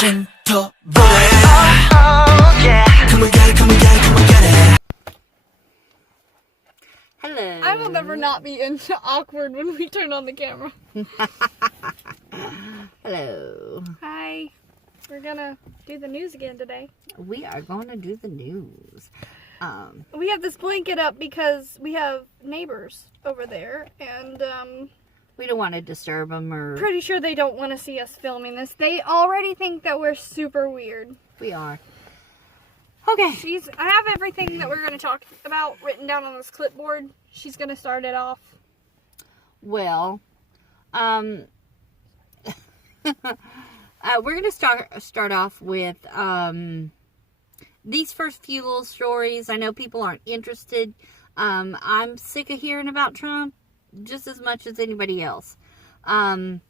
Hello. I will never not be awkward when we turn on the camera. Hello. Hi. We're gonna do the news again today. We are going to do the news. We have this blanket up because we have neighbors over there, and We don't want to disturb them or... pretty sure they don't want to see us filming this. They already think that we're super weird. We are. Okay. I have everything that we're going to talk about written down on this clipboard. She's going to start it off. Well, we're going to start off with these first few little stories. I know people aren't interested. I'm sick of hearing about Trump just as much as anybody else. But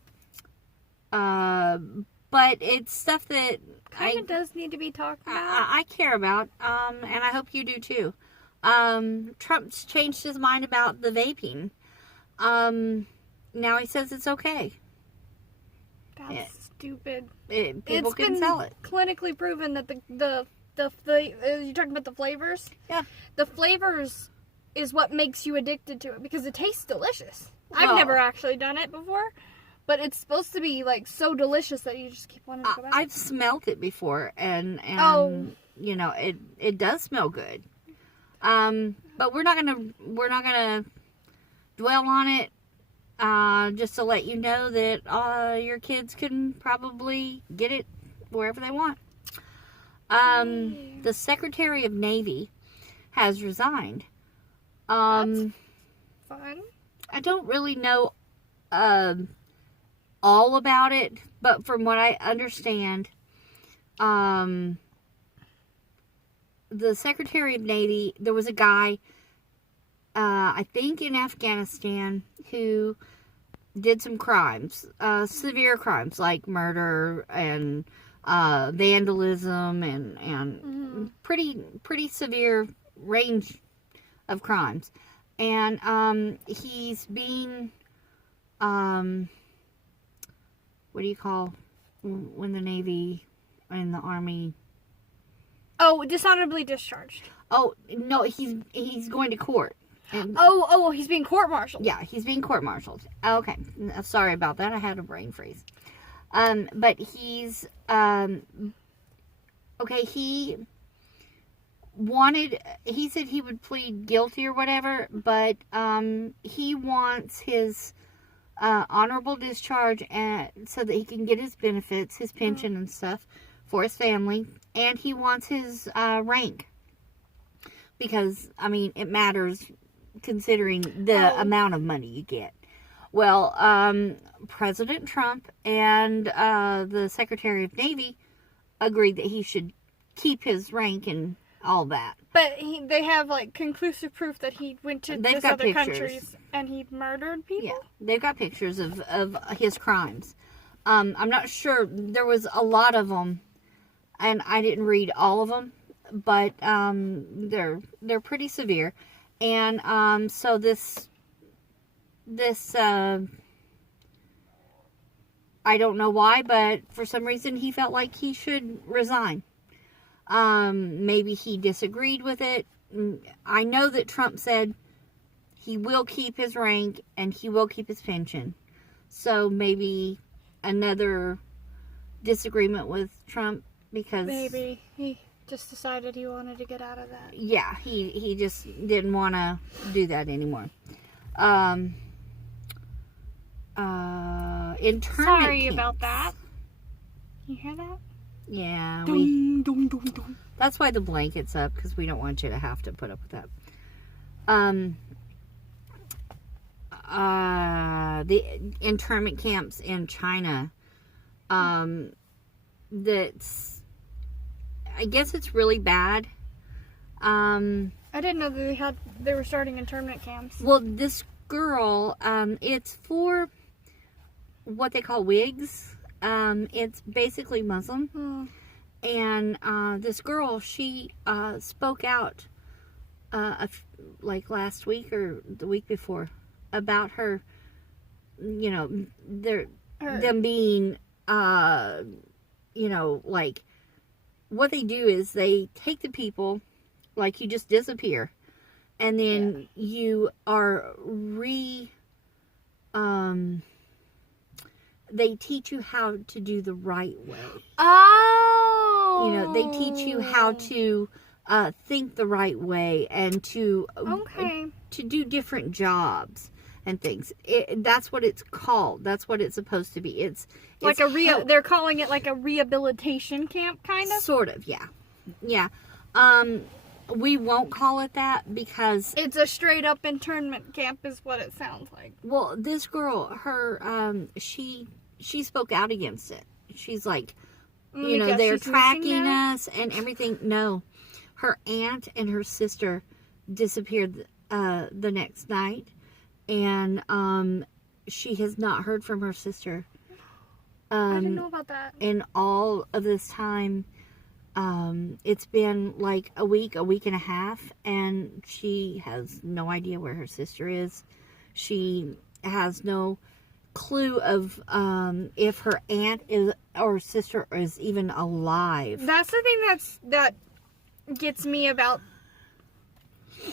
it's stuff that Kind of does need to be talked about. I care about, and I hope you do too. Trump's changed his mind about the vaping. Now he says it's okay. That's stupid. People can sell it. Clinically proven that the you're talking about the flavors? Yeah. The flavors is what makes you addicted to it because it tastes delicious. Well, I've never actually done it before, but it's supposed to be like so delicious that you just keep wanting to go back. I've smelled it before, and you know it does smell good. But we're not gonna dwell on it. Just to let you know that your kids can probably get it wherever they want. The Secretary of Navy has resigned. That's fun. I don't really know all about it, but from what I understand, the Secretary of Navy, there was a guy, I think in Afghanistan, who did some crimes, severe crimes like murder and vandalism and pretty severe range of crimes. And he's being what do you call when the Navy and the Army? Oh, dishonorably discharged. Oh no, he's going to court. And, he's being court-martialed. yeah, he's being court-martialed. Okay, sorry about that. I had a brain freeze. But he's okay. He said he would plead guilty or whatever, but he wants his honorable discharge so that he can get his benefits, his pension and stuff for his family, and he wants his rank because I mean it matters considering the amount of money you get. Well, President Trump and the Secretary of Navy agreed that he should keep his rank and all that. But they have like conclusive proof that he went to They've these got other pictures. countries and he murdered people? Yeah, they've got pictures of his crimes. I'm not sure. There was a lot of them, and I didn't read all of them, but they're pretty severe. And so this I don't know why, but for some reason he felt like he should resign. Maybe he disagreed with it. I know that Trump said he will keep his rank and he will keep his pension. So maybe another disagreement with Trump because... Maybe. He just decided he wanted to get out of that. Yeah, he just didn't want to do that anymore. Internment Sorry camps. about that. You hear that? Yeah, Dum, dum, dum, dum. that's why the blanket's up, because we don't want you to have to put up with that. The internment camps in China, that's, I guess it's really bad. I didn't know that they were starting internment camps. Well, this girl, it's for what they call wigs. It's basically Muslim. And this girl, she spoke out like last week or the week before about her, you know, them being like, what they do is they take the people, like, you just disappear, and then you are they teach you how to do the right way. Oh. They teach you how to think the right way and to do different jobs and things. That's what it's called. That's what it's supposed to be. It's like they're calling it like a rehabilitation camp, kind of? Sort of, yeah. Yeah. We won't call it that because it's a straight up internment camp is what it sounds like. Well, this girl, she spoke out against it. She's like, they're tracking us and everything. No, her aunt and her sister disappeared the next night, and she has not heard from her sister. I didn't know about that. In all of this time, it's been like a week and a half, and she has no idea where her sister is. She has no clue of if her aunt or sister is even alive. That's the thing that gets me about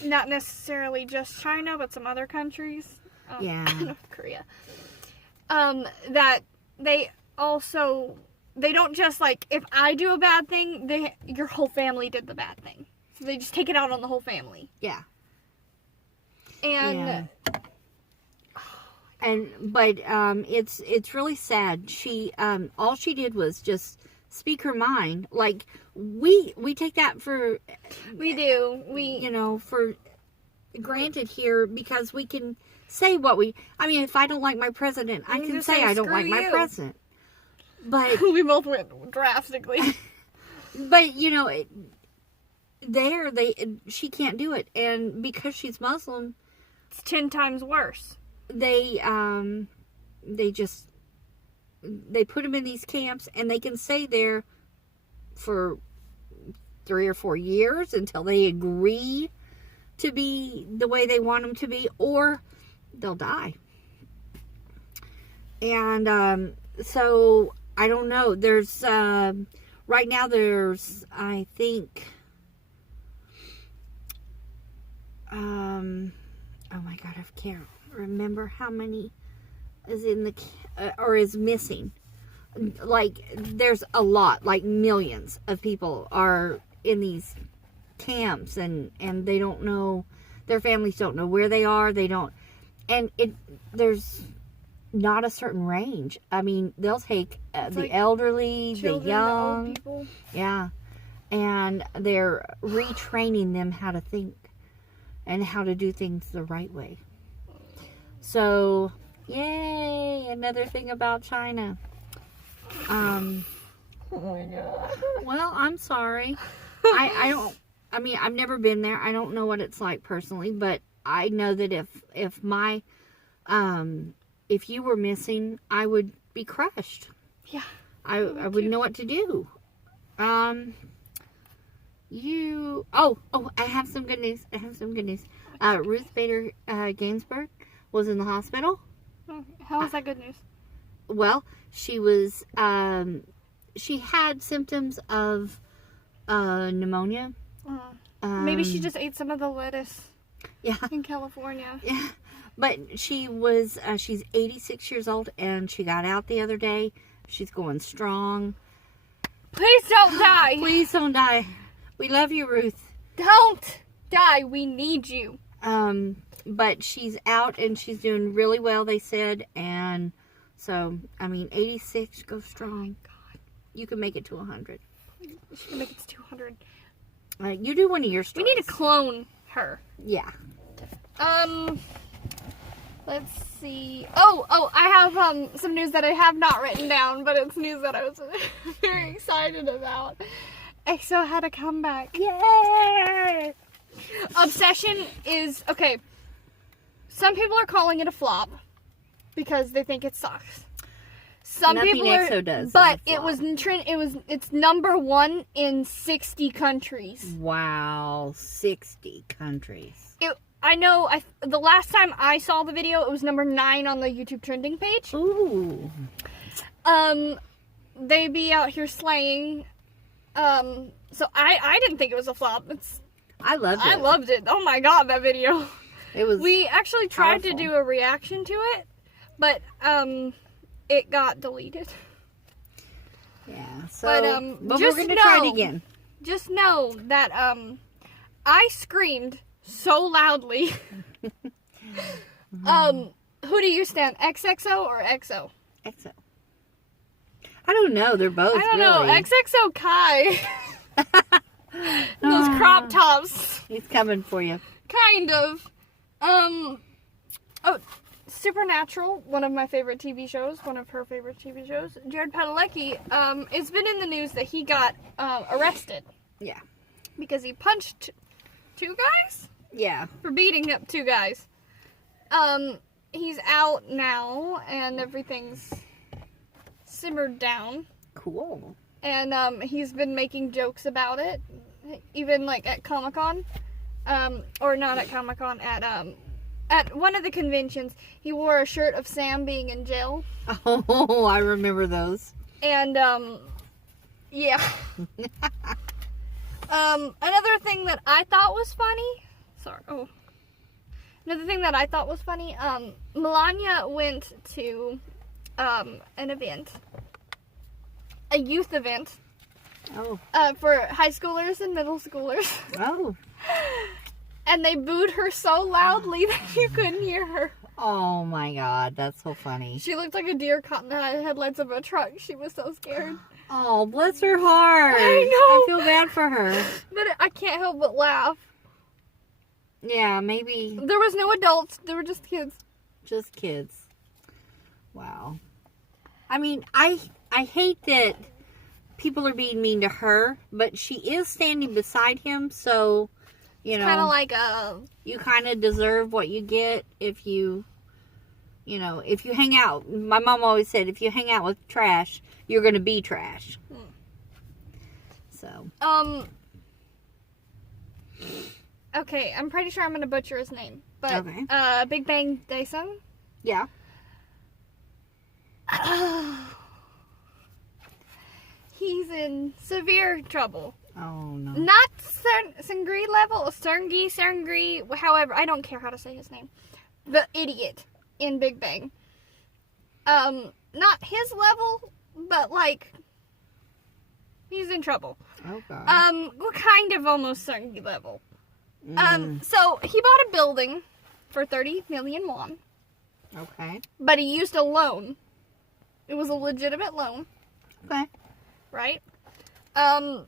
not necessarily just China, but some other countries. Korea. That they don't just like, if I do a bad thing, your whole family did the bad thing. So they just take it out on the whole family. Yeah. And but it's really sad. She all she did was just speak her mind. Like we take that for for granted here because we can say what I mean, if I don't like my president, I can say I don't like my president. But we both went drastically. But she can't do it, and because she's Muslim, it's 10 times worse. They put them in these camps, and they can stay there for 3 or 4 years until they agree to be the way they want them to be, or they'll die. And so I don't know. There's right now there's, I think, oh my God, I can't remember how many is in the or is missing. Like there's a lot, like millions of people are in these camps, and they don't know, their families don't know where they are. They don't, and there's not a certain range. I mean, they'll take the like elderly, children, the young, the old people. Yeah, and they're retraining them how to think and how to do things the right way. So, yay! Another thing about China. Oh my God. Well, I'm sorry. I mean, I've never been there. I don't know what it's like personally, but I know that if my if you were missing, I would be crushed. Yeah. I wouldn't know what to do. I have some good news. Ruth Bader Ginsburg was in the hospital. How is that good news? Well, she was she had symptoms of pneumonia. Maybe she just ate some of the lettuce. Yeah. In California. Yeah. But she was, she's 86 years old, and she got out the other day. She's going strong. Please don't die. Please don't die. We love you, Ruth. Don't die. We need you. But she's out, and she's doing really well, they said. And so, I mean, 86, go strong. God. You can make it to 100. She can make it to 200. You do one of your stories. We need to clone her. Yeah. Let's see. Oh, I have some news that I have not written down, but it's news that I was very excited about. EXO had a comeback. Yay! Obsession is okay. Some people are calling it a flop because they think it sucks. Some Nothing people are, EXO does, but it's number 1 in 60 countries. Wow, 60 countries. I know. The last time I saw the video, it was number 9 on the YouTube trending page. Ooh. they be out here slaying. So I didn't think it was a flop. I loved it. I loved it. Oh my god, that video. It was. We actually tried powerful. to do a reaction to it, but it got deleted. Yeah. So, But we're gonna try it again. Just know that I screamed so loudly. Who do you stand? XXO or XO? XO. I don't know. They're both. I don't really. know. XXO Kai. Those crop tops. He's coming for you. Kind of. Oh, Supernatural, one of my favorite TV shows, one of her favorite TV shows. Jared Padalecki, it's been in the news that he got arrested. Yeah. Because he punched two guys? Yeah. For beating up two guys. He's out now, and everything's simmered down. Cool. And he's been making jokes about it, even like at Comic-Con, or not at Comic-Con, at one of the conventions. He wore a shirt of Sam being in jail. Oh, I remember those. And yeah. Another thing that I thought was funny. Another thing that I thought was funny. Melania went to an event. A youth event. Oh. For high schoolers and middle schoolers. Oh. And they booed her so loudly that you couldn't hear her. Oh my god, that's so funny. She looked like a deer caught in the headlights of a truck. She was so scared. Oh, bless her heart. I know. I feel bad for her. But I can't help but laugh. Yeah, maybe. There was no adults. There were just kids. Just kids. Wow. I mean, I hate that people are being mean to her, but she is standing beside him, so, you know. Kind of like you kind of deserve what you get if you hang out. My mom always said, if you hang out with trash, you're going to be trash. So. Okay, I'm pretty sure I'm going to butcher his name. But, okay. Big Bang Daesun? Yeah. He's in severe trouble. Oh, no. Not Seungri level, Seungri, however, I don't care how to say his name. The idiot in Big Bang. Not his level, but like, he's in trouble. Oh, God. Kind of almost Seungri level. So he bought a building for 30 million won. Okay. But he used a loan. It was a legitimate loan. Okay. Right? And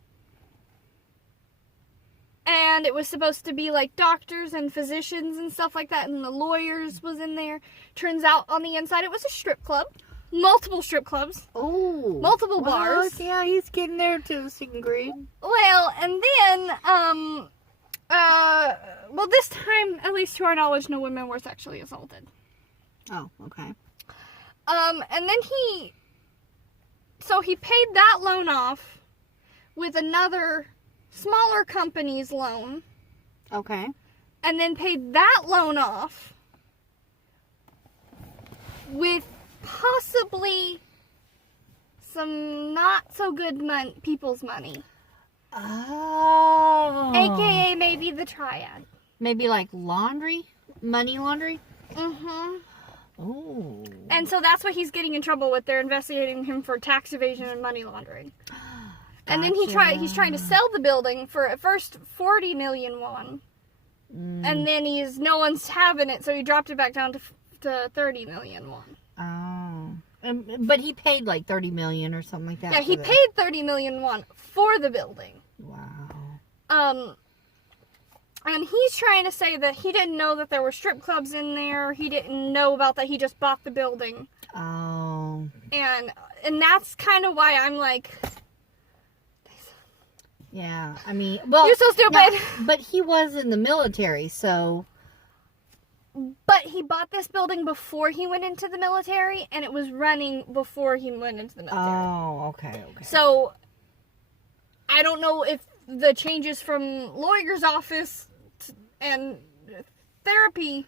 it was supposed to be like doctors and physicians and stuff like that, and the lawyers was in there. Turns out on the inside it was a strip club. Multiple strip clubs. Oh. Multiple bars. Yeah, he's getting there to the second grade. Well, and then, well, this time, at least to our knowledge, no women were sexually assaulted. Oh, okay. And then he paid that loan off with another smaller company's loan. Okay. And then paid that loan off with possibly some not so good people's money. Oh. AKA maybe the triad. Maybe like laundry? Money laundry? Mm-hmm. Oh. And so that's what he's getting in trouble with. They're investigating him for tax evasion and money laundering. And then he's trying to sell the building for at first 40 million won. And then no one's having it, so he dropped it back down to 30 million won. Oh. But he paid like 30 million or something like that. Yeah, he paid 30 million won for the building. Wow. And he's trying to say that he didn't know that there were strip clubs in there. He didn't know about that. He just bought the building. Oh. And that's kind of why I'm like, yeah, I mean, well, you're so stupid. No, but he was in the military, so. But he bought this building before he went into the military, and it was running before he went into the military. Oh, okay. So, I don't know if the changes from lawyer's office and therapy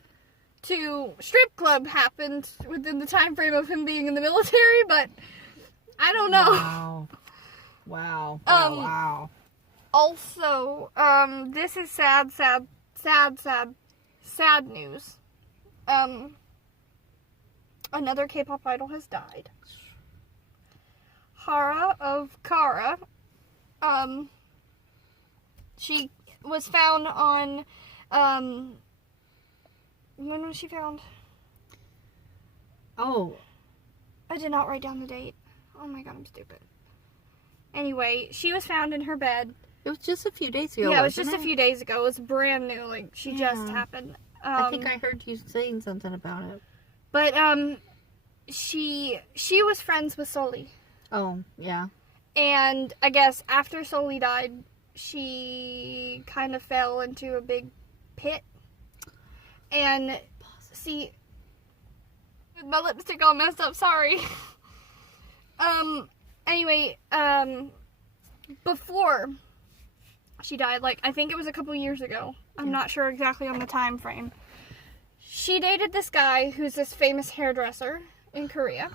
to strip club happened within the time frame of him being in the military, but I don't know. Wow. Also, this is sad news. Another K-pop idol has died. Hara of Kara. She was found on, when was she found? Oh. I did not write down the date. Oh my god, I'm stupid. Anyway, she was found in her bed. It was just a few days ago. Yeah, it was just a few days ago. It was brand new. Like, she just happened. I think I heard you saying something about it. But, she was friends with Sully. Oh, yeah. And I guess after Sully died, she kind of fell into a big pit. And, see, my lipstick all messed up, sorry. Anyway, before she died, like, I think it was a couple years ago. I'm not sure exactly on the time frame. She dated this guy who's this famous hairdresser in Korea.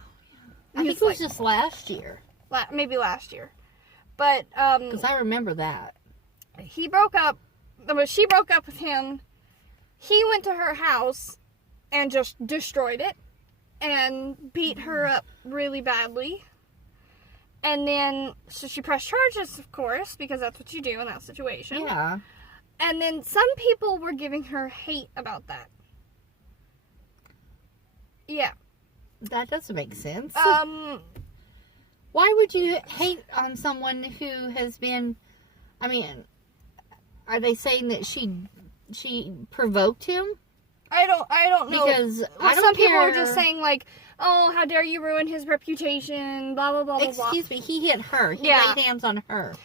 I think it was just last year. Maybe last year. But, because I remember that. She broke up with him. He went to her house and just destroyed it and beat her up really badly. And then, so she pressed charges, of course, because that's what you do in that situation. Yeah. And then some people were giving her hate about that. Yeah. That doesn't make sense. Why would you hate on someone who has been, I mean, are they saying that she provoked him? I don't know. Because some people were just saying, like, oh, how dare you ruin his reputation, blah, blah, blah, blah, blah. Excuse me, he hit her. He laid hands on her.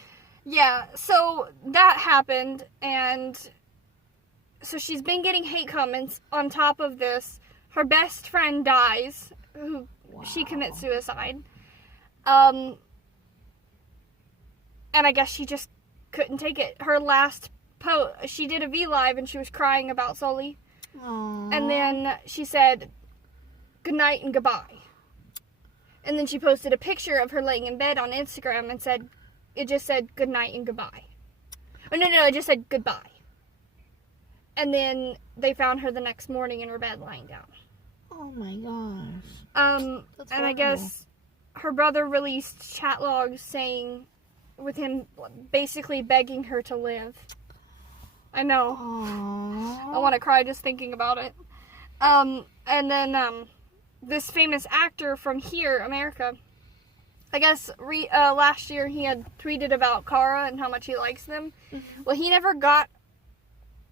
Yeah, so that happened, and so she's been getting hate comments. On top of this, her best friend dies, she commits suicide. And I guess she just couldn't take it. Her last post, she did a V-Live, and she was crying about Sully. Aww. And then she said, good night and goodbye. And then she posted a picture of her laying in bed on Instagram and it just said good night and goodbye. Oh, no, it just said goodbye. And then they found her the next morning in her bed lying down. Oh my gosh. That's and horrible. I guess her brother released chat logs saying, with him basically begging her to live. I know. Aww. I want to cry just thinking about it. And then, this famous actor from here, America, I guess last year he had tweeted about Kara and how much he likes them. Mm-hmm. Well, he never got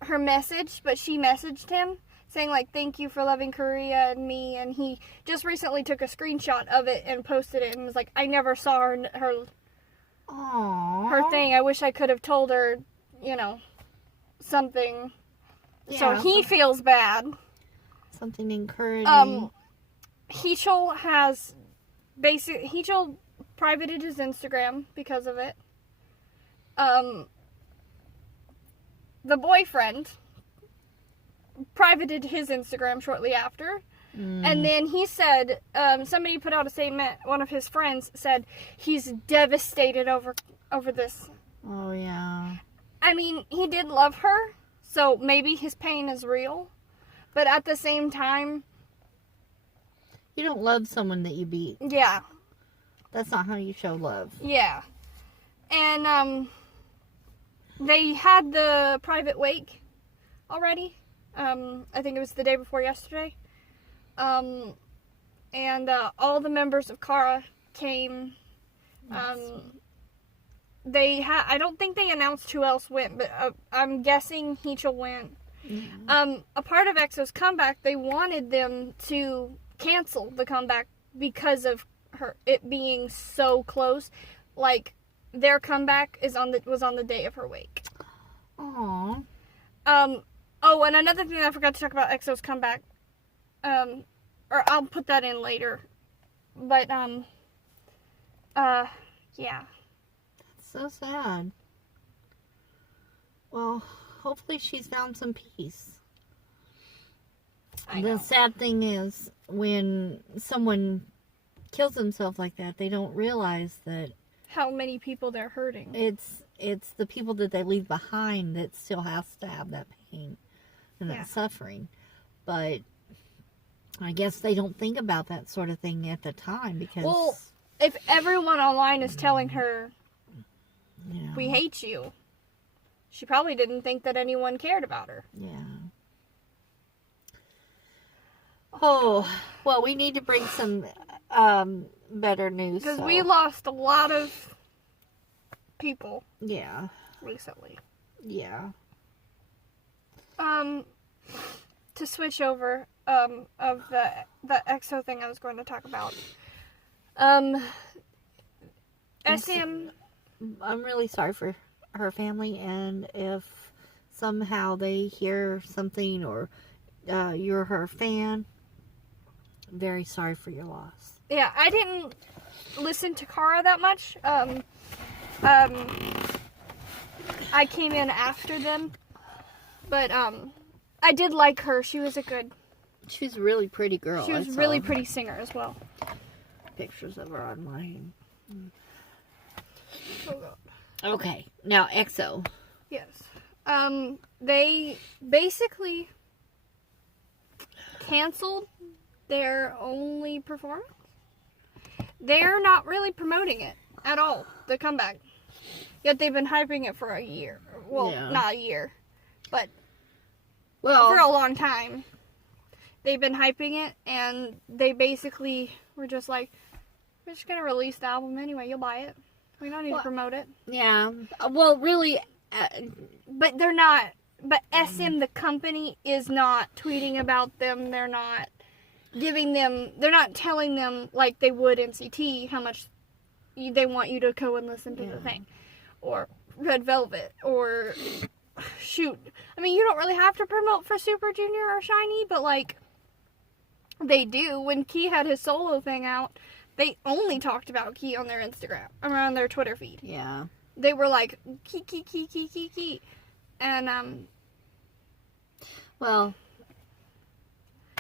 her message, but she messaged him saying, like, thank you for loving Korea and me, and he just recently took a screenshot of it and posted it and was like, I never saw her thing. I wish I could have told her, something. Yeah, so he feels bad. Something encouraging. Heechul privated his Instagram because of it. The boyfriend privated his Instagram shortly after. And then he said, somebody put out a statement, one of his friends said, he's devastated over this. Oh, yeah. I mean, he did love her, so maybe his pain is real. But at the same time, you don't love someone that you beat. Yeah. That's not how you show love. Yeah. And, they had the private wake already. I think it was the day before yesterday. And all the members of Kara came. I don't think they announced who else went, but I'm guessing Heechul went. Mm-hmm. A part of EXO's comeback, they wanted them to cancel the comeback because of it being so close. Like, their comeback was on the day of her wake. Aww. Oh, and another thing I forgot to talk about EXO's comeback. Or I'll put that in later. But yeah. That's so sad. Well, hopefully she's found some peace. The sad thing is when someone kills themselves like that, they don't realize that how many people they're hurting. It's the people that they leave behind that still has to have that pain and that suffering. But I guess they don't think about that sort of thing at the time because... Well, if everyone online is telling her, we hate you, she probably didn't think that anyone cared about her. Yeah. Oh, well, we need to bring some better news. Because we lost a lot of people. Yeah. Recently. Yeah. To switch over of the EXO thing I was going to talk about. SM. I'm really sorry for her family, and if somehow they hear something or you're her fan, very sorry for your loss. Yeah, I didn't listen to Kara that much. I came in after them, but I did like her. She was a really pretty girl. She was a really pretty singer as well. Pictures of her online. Oh God. Okay, now EXO. Yes. They basically canceled their only performance. They're not really promoting it at all, the comeback. Yet they've been hyping it for a year. Well, not a year, but for a long time. They've been hyping it, and they basically were just like, we're just going to release the album anyway. You'll buy it. We don't need to promote it. Yeah. Well, really... but they're not... But SM, the company, is not tweeting about them. They're not giving them... They're not telling them, like they would NCT, how much they want you to go and listen to the thing. Or Red Velvet. Or... Shoot. I mean, you don't really have to promote for Super Junior or SHINee, but, like, they do. When Key had his solo thing out, they only talked about Key on their Instagram, or on their Twitter feed. Yeah. They were like, Key, Key, Key, Key, Key, Key. And, well,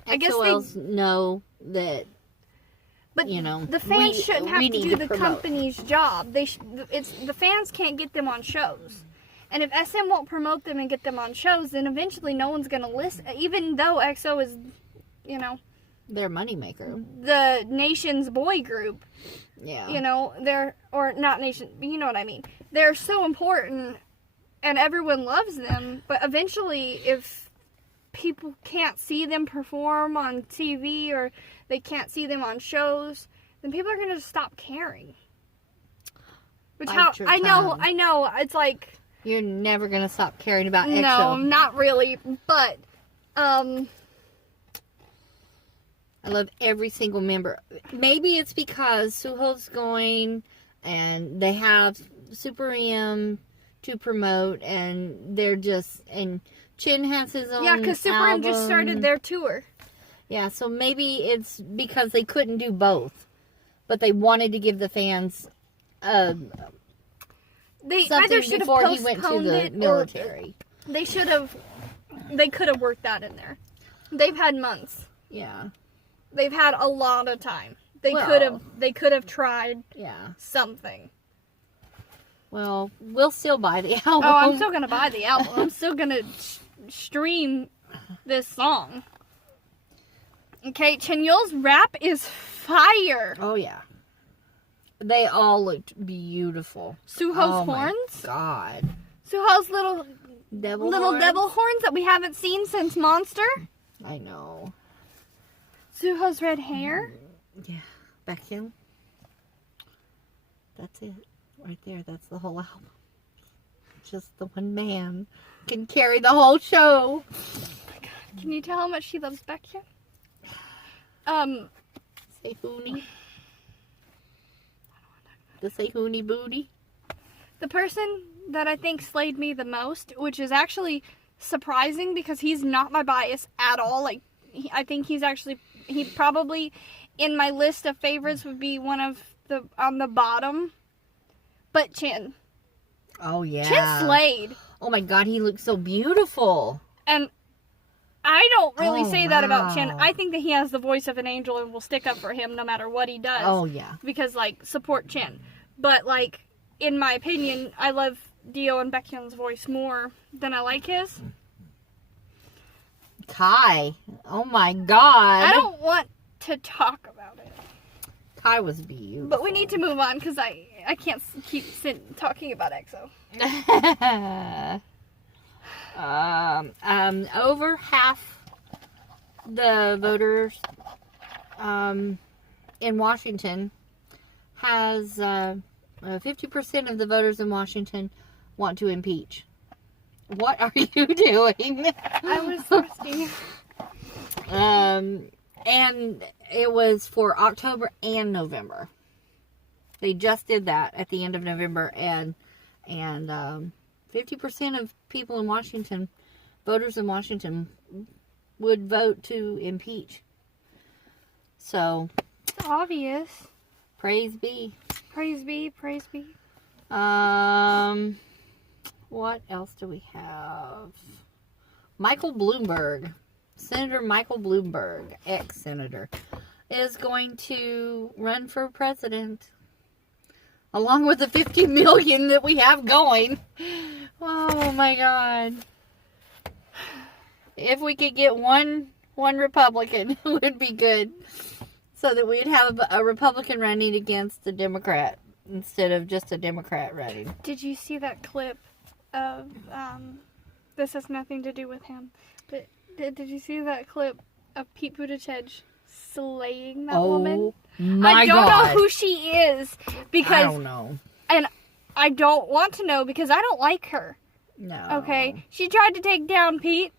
I guess XOLs know that, but you know, the fans shouldn't have to do the company's job. The fans can't get them on shows. And if SM won't promote them and get them on shows, then eventually no one's going to listen. Even though EXO is, you know... their moneymaker. The nation's boy group. Yeah. You know, they're... Or not nation... You know what I mean. They're so important, and everyone loves them. But eventually, if people can't see them perform on TV, or they can't see them on shows, then people are going to stop caring. Which I know. It's like... You're never going to stop caring about EXO. No, not really. But, I love every single member. Maybe it's because Suho's going and they have Super M to promote, and they're just... And Chin has his own album. because Super M just started their tour. Yeah, so maybe it's because they couldn't do both. But they wanted to give the fans... They something either should have before postponed he went to the military. They could have worked that in there. They've had months. Yeah. They've had a lot of time. They could have tried something. Well, we'll still buy the album. Oh, I'm still going to buy the album. I'm still going to stream this song. Okay, Chenyol's rap is fire. Oh, yeah. They all looked beautiful. Suho's horns? Oh, my God. Suho's little devil horns that we haven't seen since Monster. I know. Suho's red hair. Yeah. Baekhyun. That's it. Right there. That's the whole album. Just the one man can carry the whole show. Oh my God. Can you tell how much she loves Baekhyun? Sehuni. The Sehuni booty. The person that I think slayed me the most, which is actually surprising because he's not my bias at all. Like, I think he probably in my list of favorites would be one of on the bottom. But Chin. Oh, yeah. Chin slayed. Oh, my God. He looks so beautiful. And I don't really Oh, say that about Chin. wow. I think that he has the voice of an angel and will stick up for him no matter what he does. Oh, yeah. Because, like, support Chin. But, like, in my opinion, I love Dio and Baekhyun's voice more than I like his. Kai. Oh, my God. I don't want to talk about it. Kai was beautiful. But we need to move on because I can't keep talking about EXO. Over half the voters in Washington has 50% of the voters in Washington want to impeach. What are you doing? I was thirsty. And it was for October and November. They just did that at the end of November, and 50% of people in Washington, voters in Washington, would vote to impeach. So, It's obvious. praise be. Praise be, praise be. What else do we have? Michael Bloomberg, Senator Michael Bloomberg, ex-senator, is going to run for president. Along with the 50 million that we have going. Oh my God. If we could get one Republican, it would be good. So that we'd have a Republican running against a Democrat instead of just a Democrat running. Did you see that clip of, this has nothing to do with him, but did you see that clip of Pete Buttigieg slaying that woman? My I don't God. know who she is because I don't know. and I don't want to know because I don't like her. No. Okay, she tried to take down Pete.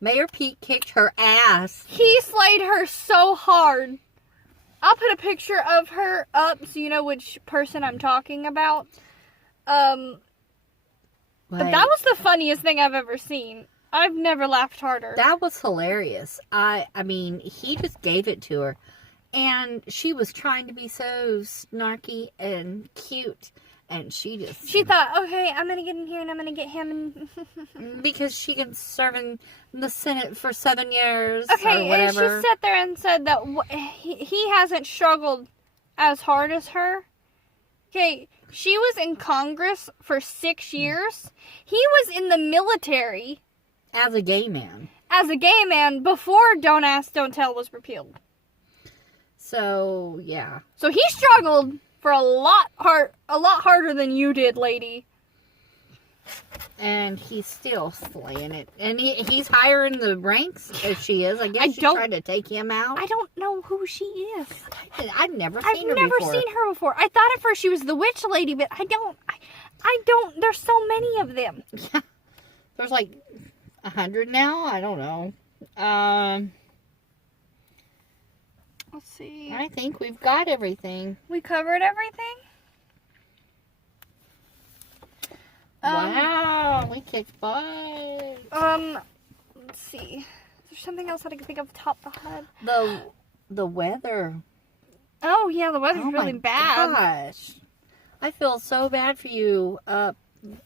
Mayor Pete kicked her ass. He slayed her so hard. I'll put a picture of her up so you know which person I'm talking about. But that was the funniest thing I've ever seen. I've never laughed harder. That was hilarious. I mean, he just gave it to her. And she was trying to be so snarky and cute. And she thought, okay, I'm going to get in here and I'm going to get him. And because she can serve in the Senate for 7 years okay, or whatever. and she sat there and said that he hasn't struggled as hard as her. Okay, she was in Congress for 6 years. He was in the military. As a gay man. As a gay man before Don't Ask, Don't Tell was repealed. So, yeah. So he struggled for a lot harder than you did, lady. And he's still slaying it. And he's higher in the ranks as she is. I guess she tried to take him out. I don't know who she is. I've never seen her before. I've never seen her before. I thought at first she was the witch lady, but I don't. There's so many of them. Yeah. There's like 100 now? I don't know. Let's see. I think we've got everything. We covered everything? Wow, we kicked butt. Let's see. There's something else that I can think of off the top of the head. The weather. Oh, yeah, the weather's really bad. Gosh. I feel so bad for you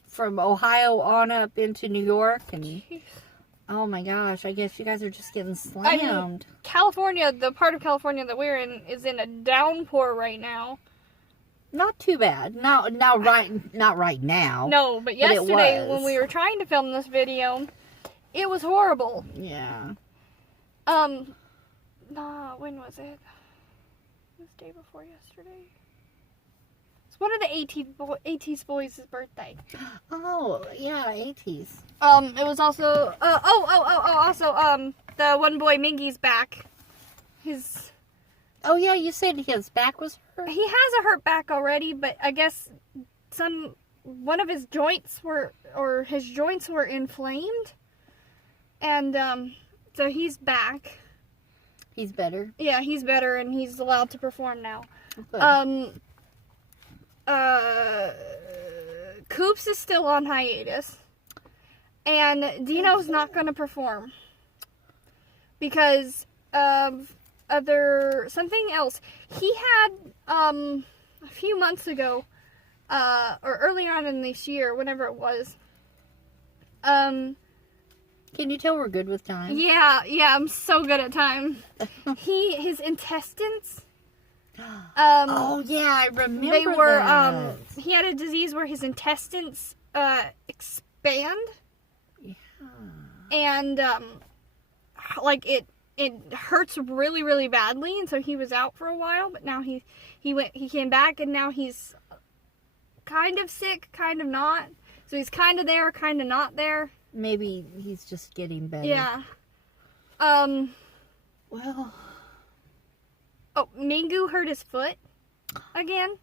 from Ohio on up into New York. And Jeez. oh my gosh, I guess you guys are just getting slammed. I mean, California, the part of California that we're in, is in a downpour right now. Not too bad. Not right now. No, but yesterday when we were trying to film this video, it was horrible. Yeah. When was it? It was the day before yesterday. It's one of the 80s boys' birthday. Oh, yeah, 80s. It was also, also, the one boy, Mingy's back. Oh, yeah, you said his back was hurt? He has a hurt back already, but I guess one of his joints were inflamed. And, so he's back. He's better? Yeah, he's better, and he's allowed to perform now. Good. Coops is still on hiatus. And Dino's not going to perform. Because of something else. He had, a few months ago, or earlier on in this year, whenever it was, Can you tell we're good with time? Yeah, I'm so good at time. His intestines. Oh yeah, I remember they were that. He had a disease where his intestines expand. Yeah. And like it hurts really, really badly, and so he was out for a while, but now he came back, and now he's kind of sick, kind of not. So he's kind of there, kind of not there. Maybe he's just getting better. Yeah. Well. Oh, Mingu hurt his foot again.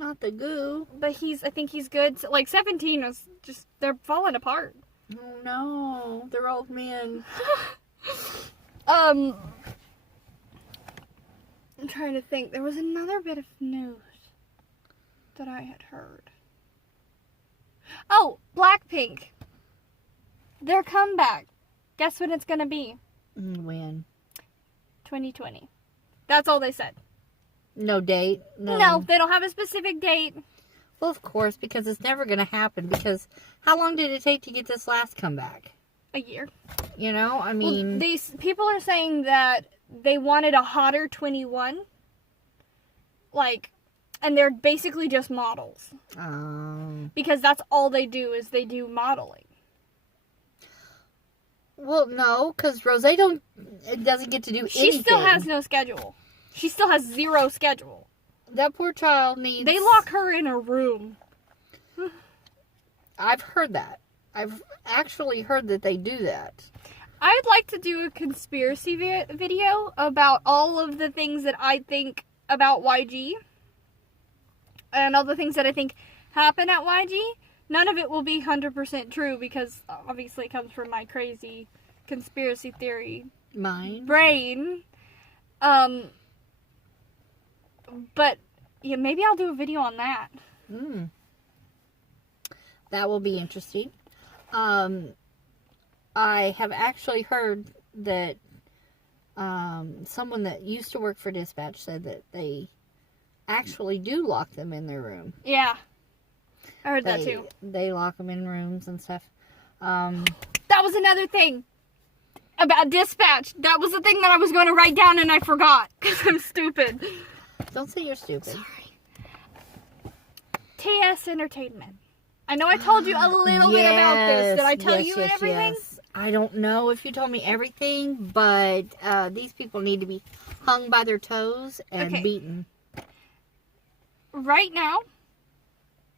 Not the goo. But I think he's good. So, like 17 was just, they're falling apart. Oh no, they're old men. I'm trying to think. There was another bit of news that I had heard. Oh, Blackpink. Their comeback. Guess when it's gonna be? When? 2020. That's all they said. No date? No, they don't have a specific date. Well, of course, because it's never going to happen. Because how long did it take to get this last comeback? A year. You know, I mean... Well, these people are saying that they wanted a hotter 21. Like, and they're basically just models. Because that's all they do, is they do modeling. Well, no, because Rose doesn't get to do anything. She still has no schedule. She still has zero schedule. That poor child needs... They lock her in a room. I've heard that. I've actually heard that they do that. I'd like to do a conspiracy video about all of the things that I think about YG. And all the things that I think happen at YG. None of it will be 100% true because obviously it comes from my crazy conspiracy theory brain. But yeah, maybe I'll do a video on that. That will be interesting. I have actually heard that someone that used to work for Dispatch said that they actually do lock them in their room. Yeah. I heard that too. They lock them in rooms and stuff. That was another thing about Dispatch. That was the thing that I was going to write down and I forgot because I'm stupid. Don't say you're stupid. Sorry. TS Entertainment. I know I told you a little bit about this. Did I tell you everything? Yes. I don't know if you told me everything, but these people need to be hung by their toes and beaten. Right now,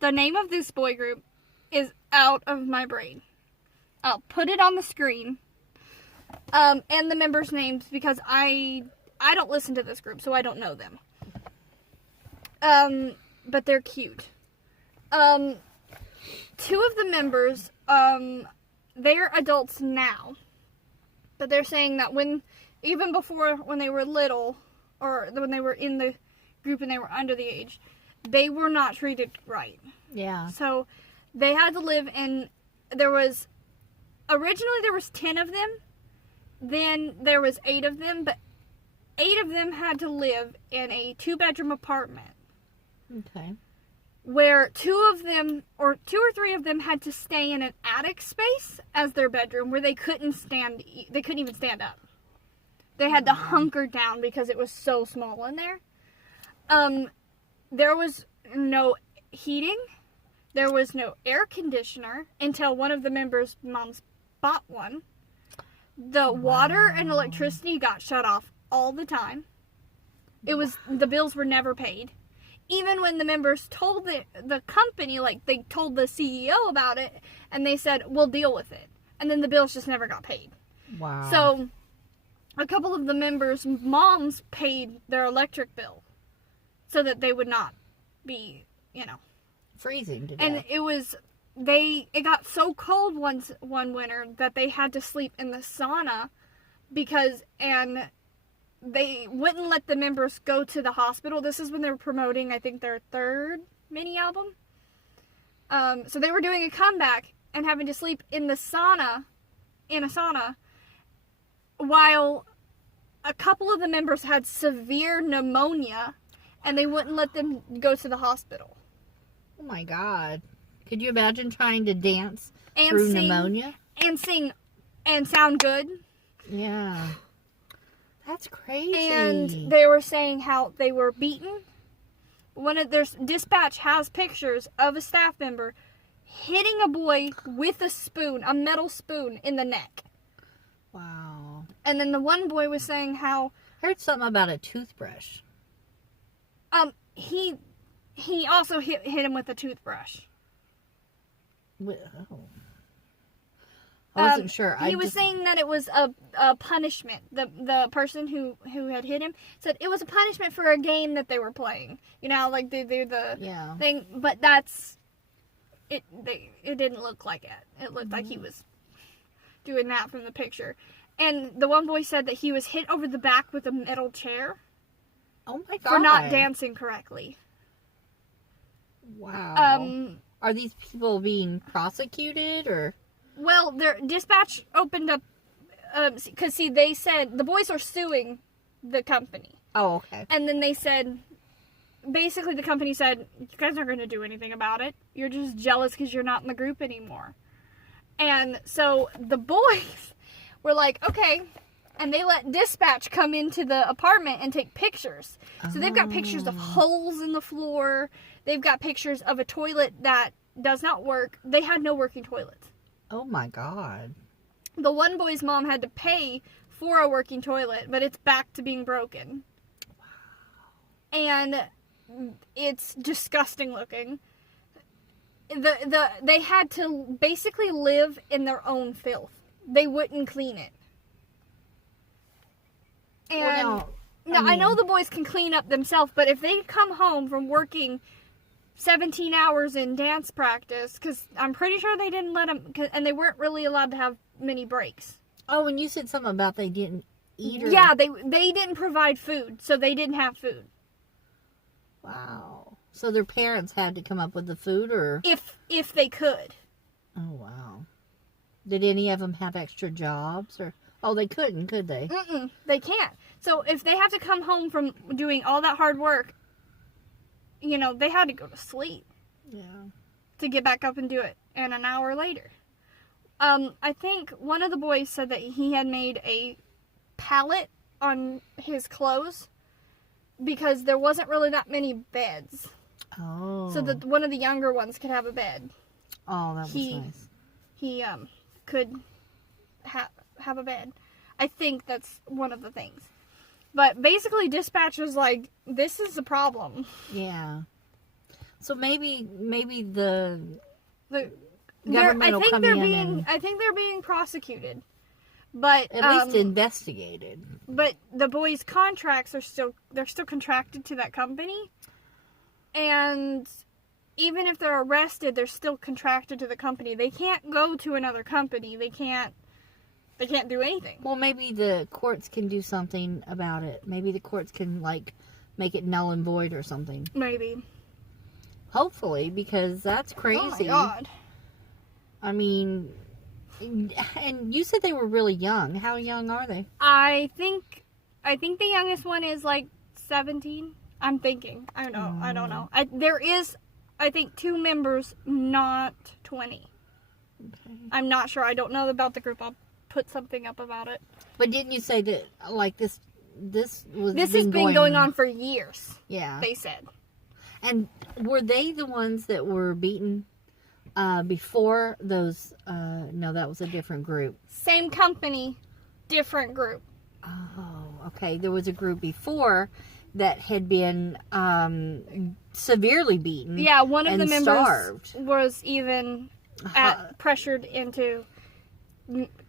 the name of this boy group is out of my brain. I'll put it on the screen. And the members' names because I don't listen to this group, so I don't know them. But they're cute. Two of the members, they're adults now. But they're saying that even before when they were little, or when they were in the group and they were under the age, they were not treated right. Yeah. So they had to live in, originally there was 10 of them, then there was 8 of them, but 8 of them had to live in a 2-bedroom apartment. Okay. Where 2 or 3 of them had to stay in an attic space as their bedroom where they couldn't even stand up. They had to hunker down because it was so small in there. There was no heating. There was no air conditioner until one of the members' moms bought one. The water and electricity got shut off all the time. The bills were never paid. Even when the members told the company, like they told the CEO about it, and they said, we'll deal with it. And then the bills just never got paid. Wow. So a couple of the members' moms paid their electric bill so that they would not be, freezing to death. And it got so cold one winter that they had to sleep in the sauna and they wouldn't let the members go to the hospital. This is when they were promoting, I think, their 3rd mini album. So they were doing a comeback and having to sleep in a sauna, while a couple of the members had severe pneumonia, and they wouldn't let them go to the hospital. Oh my God. Could you imagine trying to dance through pneumonia? And sing and sound good. Yeah. That's crazy. And they were saying how they were beaten. One of their dispatch has pictures of a staff member hitting a boy with a spoon, a metal spoon, in the neck. Wow. And then the one boy was saying how I heard something about a toothbrush. he also hit him with a toothbrush. Oh. I wasn't sure. He was saying that it was a punishment. The person who had hit him said it was a punishment for a game that they were playing. You know, like they do the thing. But that's it. It didn't look like it. It looked like he was doing that from the picture. And the one boy said that he was hit over the back with a metal chair. Oh my God! For not dancing correctly. Wow. Are these people being prosecuted or? Well, their dispatch opened up, because they said the boys are suing the company. Oh, okay. And then they said, basically the company said, you guys aren't going to do anything about it. You're just jealous because you're not in the group anymore. And so the boys were like, okay. And they let dispatch come into the apartment and take pictures. So they've got pictures of holes in the floor. They've got pictures of a toilet that does not work. They had no working toilets. Oh my God. The one boy's mom had to pay for a working toilet, but it's back to being broken. Wow. And it's disgusting looking. They had to basically live in their own filth. They wouldn't clean it. And now, I know the boys can clean up themselves, but if they come home from working 17 hours in dance practice, because I'm pretty sure they didn't let them, and they weren't really allowed to have many breaks. Oh, and you said something about they didn't eat or... Yeah, they didn't provide food, so they didn't have food. Wow. So their parents had to come up with the food, or... If they could. Oh, wow. Did any of them have extra jobs, or... Oh, they couldn't, could they? They can't. So if they have to come home from doing all that hard work, you know, they had to go to sleep. Yeah. To get back up and do it. And an hour later. I think one of the boys said that he had made a pallet on his clothes because there wasn't really that many beds. Oh. So that one of the younger ones could have a bed. Oh, that was nice. He could have a bed. I think that's one of the things. But basically, dispatch was like, this is a problem. Yeah. So maybe the government will come in. I think they're being prosecuted. But at least investigated. But the boys' contracts are still contracted to that company. And even if they're arrested, they're still contracted to the company. They can't go to another company. They can't do anything. Well, maybe the courts can do something about it. Maybe the courts can, like, make it null and void or something. Maybe. Hopefully, because that's crazy. Oh, my God. I mean, and you said they were really young. How young are they? I think the youngest one is, like, 17. I'm thinking. I don't know. There is, I think, 2 members not 20. Okay. I'm not sure. I don't know about the group. I'll put something up about it. But didn't you say that, like, this has been going on for years? Yeah. They said. And were they the ones that were beaten before those? No, that was a different group. Same company, different group. Oh, okay. There was a group before that had been severely beaten. Yeah, one of the members starved. Was even pressured into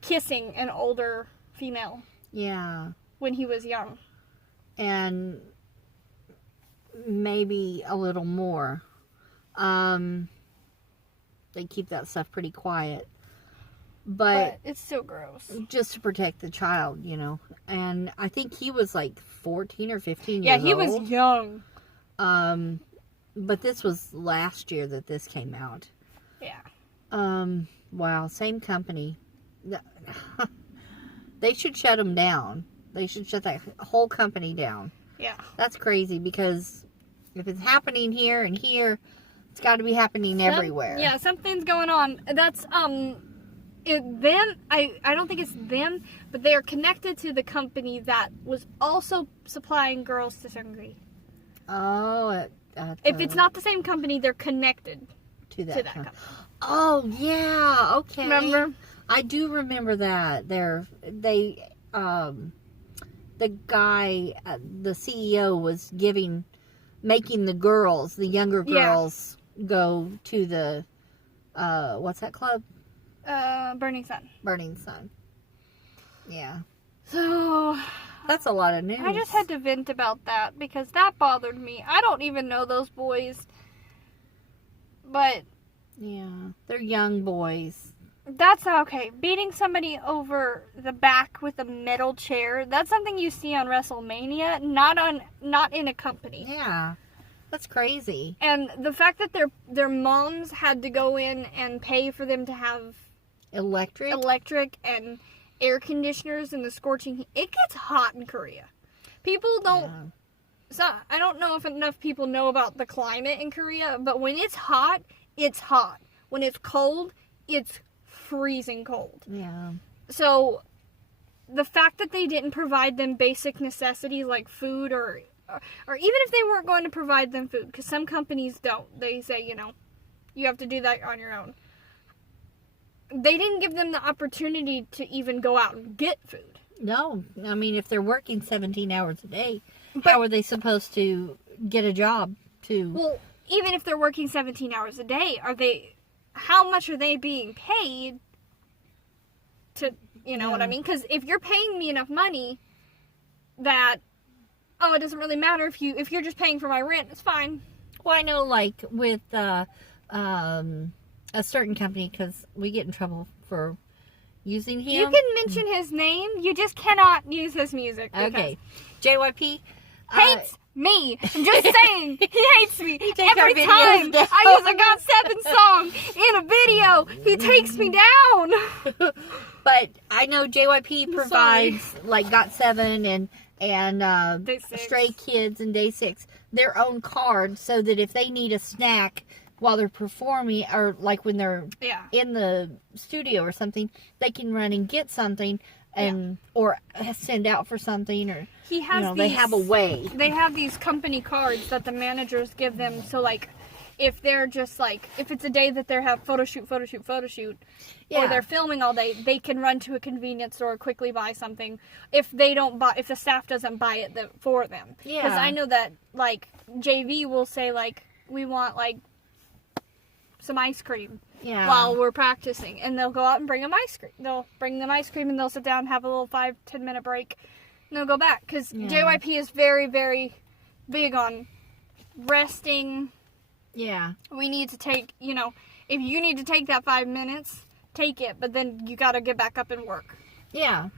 kissing an older female. Yeah. When he was young. And maybe a little more. They keep that stuff pretty quiet. But it's still gross. Just to protect the child, you know. And I think he was like 14 or 15 years old. Yeah, he was young. But this was last year that this came out. Yeah. Wow, same company. They should shut them down. They should shut that whole company down. Yeah. That's crazy because if it's happening here and here, it's got to be happening everywhere. Yeah, something's going on. That's I don't think it's them, but they are connected to the company that was also supplying girls to Seungri. Oh, If it's not the same company, they're connected to that company. Oh, yeah, okay. Remember? I do remember that. The guy, the CEO was making the younger girls go to the, what's that club? Burning Sun. Burning Sun. Yeah. So, that's a lot of news. I just had to vent about that because that bothered me. I don't even know those boys. But yeah, they're young boys. That's not okay. Beating somebody over the back with a metal chair, that's something you see on WrestleMania, not in a company. Yeah. That's crazy. And the fact that their moms had to go in and pay for them to have electric and air conditioners in the scorching heat. It gets hot in Korea. People don't... Yeah. So I don't know if enough people know about the climate in Korea, but when it's hot, it's hot. When it's cold, it's freezing cold. Yeah. So the fact that they didn't provide them basic necessities like food or even if they weren't going to provide them food, because some companies don't. They say, you have to do that on your own. They didn't give them the opportunity to even go out and get food. No. I mean, if they're working 17 hours a day, how are they supposed to get a job to... Well, even if they're working 17 hours a day, how much are they being paid to, you know what I mean? Because if you're paying me enough money that, it doesn't really matter if you're just paying for my rent, it's fine. Well, I know, like, with a certain company, because we get in trouble for using him. You can mention his name, you just cannot use his music. Okay. JYP hates me. I'm just saying, he hates me. Every time down. I use a GOT7 song in a video, he takes me down. But I know JYP provides, like, GOT7 and Stray Kids and Day 6 their own cards so that if they need a snack while they're performing, or like when they're in the studio or something, they can run and get something or send out for something, or they have a way. They have these company cards that the managers give them, so like if they're just like, if it's a day that they have photo shoot, or they're filming all day, they can run to a convenience store, quickly buy something. If the staff doesn't buy it for them. Because I know that, like, JV will say, like, we want, like, some ice cream while we're practicing. And they'll go out and bring them ice cream. They'll bring them ice cream and they'll sit down and have a little 5-10 minute break. And they'll go back. Because JYP is very, very big on resting. Yeah. We need to take, if you need to take that 5 minutes, take it. But then you got to get back up and work. Yeah.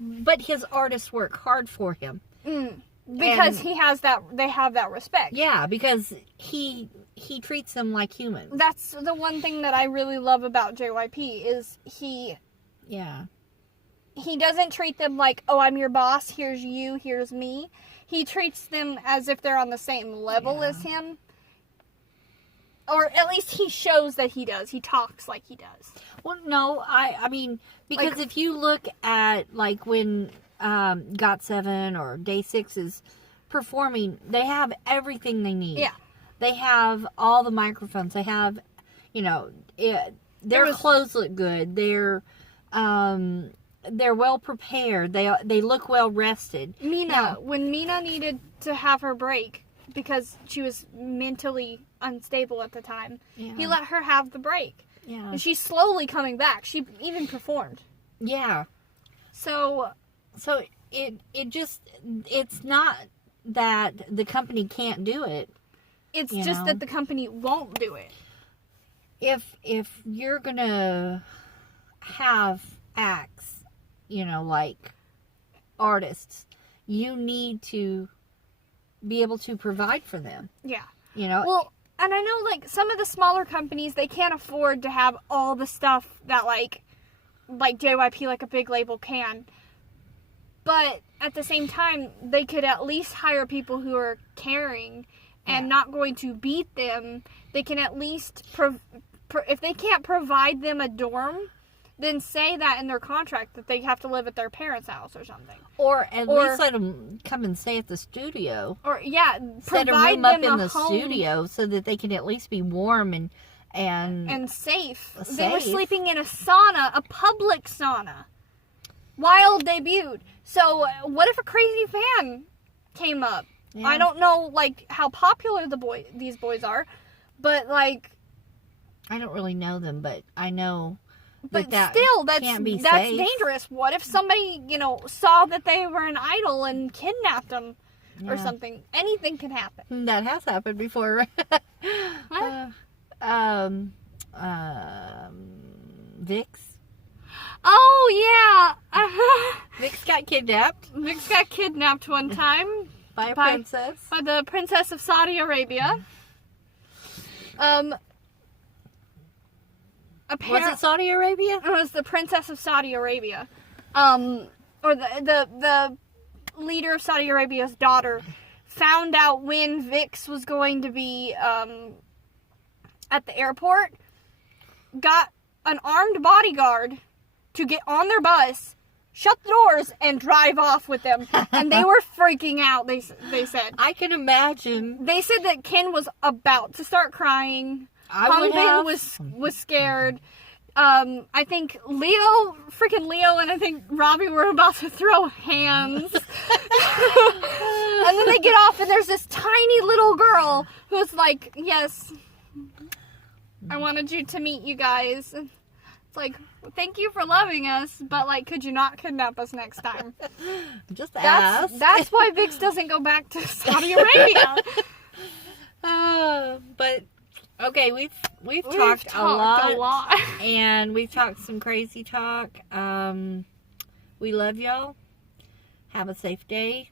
But his artists work hard for him. Because they have that respect. Yeah, because he treats them like humans. That's the one thing that I really love about JYP is he doesn't treat them like, oh, I'm your boss, here's you, here's me. He treats them as if they're on the same level as him. Or at least he shows that he does. He talks like he does. Well, no, I mean, because like, if you look at, like, when GOT7 or Day 6 is performing, they have everything they need. Yeah. They have all the microphones. They have, their clothes look good. They're well prepared. They look well rested. When Mina needed to have her break because she was mentally unstable at the time, he let her have the break. Yeah. And she's slowly coming back. She even performed. Yeah. So it's not that the company can't do it. It's just that the company won't do it. If you're gonna have acts, like artists, you need to be able to provide for them. Yeah. Well, and I know, like, some of the smaller companies, they can't afford to have all the stuff that, like JYP, like a big label can. But at the same time, they could at least hire people who are caring and not going to beat them. They can at least, if they can't provide them a dorm, then say that in their contract that they have to live at their parents' house or something. Or at least let them come and stay at the studio. Or, yeah, set a provide room up them in a the home studio so that they can at least be warm and safe. They were sleeping in a sauna, a public sauna, while debuted. So what if a crazy fan came up? Yeah. I don't know, like, how popular these boys are, but, like, I don't really know them, but I know. But still, that's dangerous. What if somebody, saw that they were an idol and kidnapped them or something? Anything can happen. That has happened before. What? Vix. Oh, yeah. Vix got kidnapped. Vix got kidnapped one time. By a princess. By the princess of Saudi Arabia. Was it Saudi Arabia? It was the princess of Saudi Arabia. Or the leader of Saudi Arabia's daughter found out when Vix was going to be at the airport, got an armed bodyguard to get on their bus, shut the doors, and drive off with them. And they were freaking out, they said. I can imagine. They said that Ken was about to start crying. Hangbin was scared. I think Leo, and I think Robbie were about to throw hands. And then they get off and there's this tiny little girl who's like, yes, I wanted you to meet you guys. It's like, thank you for loving us, but, like, could you not kidnap us next time? Just ask. That's why Vix doesn't go back to Saudi Arabia. But okay, we've talked a lot, and we've talked some crazy talk. We love y'all. Have a safe day.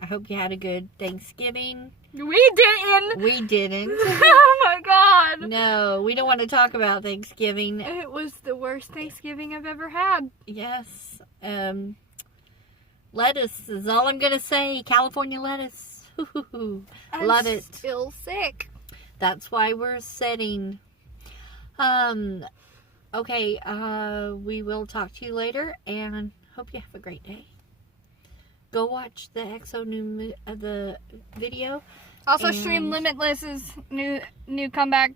I hope you had a good Thanksgiving. We didn't. We didn't. Oh my God. No, we don't want to talk about Thanksgiving. It was the worst Thanksgiving I've ever had. Yes. Lettuce is all I'm gonna say. California lettuce. Love it. Still sick. That's why we're sitting. Okay, we will talk to you later, and hope you have a great day. Go watch the EXO the video. Also, stream Limitless's new comeback.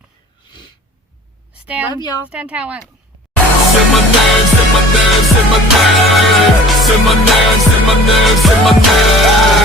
Love y'all. Stan Talent. Say my name, say my name, say my name. Say my name, say my name, say my name.